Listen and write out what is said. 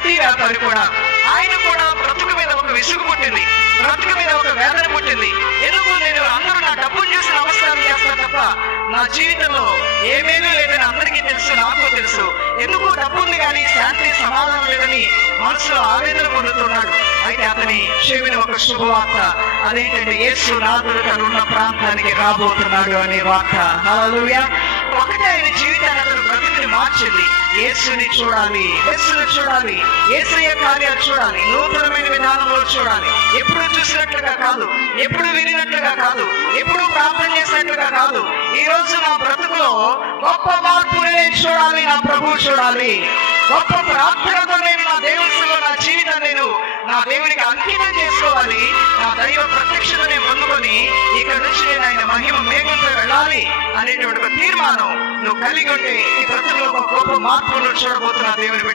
వడ్డీ వ్యాపారి కూడా. ఆయన కూడా బ్రతుకు మీద ఒక విసుగు పుట్టింది. బ్రతుకు మీద ఒక వేదన పుట్టింది. ఎందుకు నేను అందరూ నా డబ్బులు చూసి నమస్కారం చేస్తాను తప్ప నా జీవితంలో ఏమేమీ లేదని అందరికీ తెలుసు నాకు తెలుసు. ఎందుకు డబ్బుంది కానీ శాంతి సమాధానం లేదని మనసులో ఆవేదన పొందుతున్నాడు. అయితే అతని చెవిన ఒక శుభవార్త అదేంటంటే యేసు నాదుడు తనున్న ప్రాంతానికి రాబోతున్నాడు అనే వార్త. హలో ఒకటే ఆయన జీవితాన్ని అతను బ్రతికిని మార్చింది. యేసుని చూడాలి యేసుని చూడాలి యేసయ్య కార్యాలు చూడాలి నూతనమైన విధానంలో చూడాలి. ఎప్పుడు చూసినట్లుగా కాదు ఎప్పుడు వినినట్లుగా కాదు ఎప్పుడు ప్రార్థన చేసినట్లుగా కాదు. ఈ రోజు నా బ్రతుకులో గొప్ప మార్పుని నేను చూడాలి నా ప్రభు చూడాలి. గొప్ప ప్రార్థనతో నేను నా దేవుడిలో నా జీవితాన్ని నేను నా దేవునికి అంకితం చేసుకోవాలి. నా దైవ ప్రత్యక్షతని పొందుకొని ఇక్కడ నుంచి నేను ఆయన మహిమ మేఘంతో వెళ్ళాలి అనేటువంటి తీర్మానం. నువ్వు కలిగి ఉంటే ఈ ప్రతి ఒక గొప్ప మార్పును చూడబోతున్నా దేవుని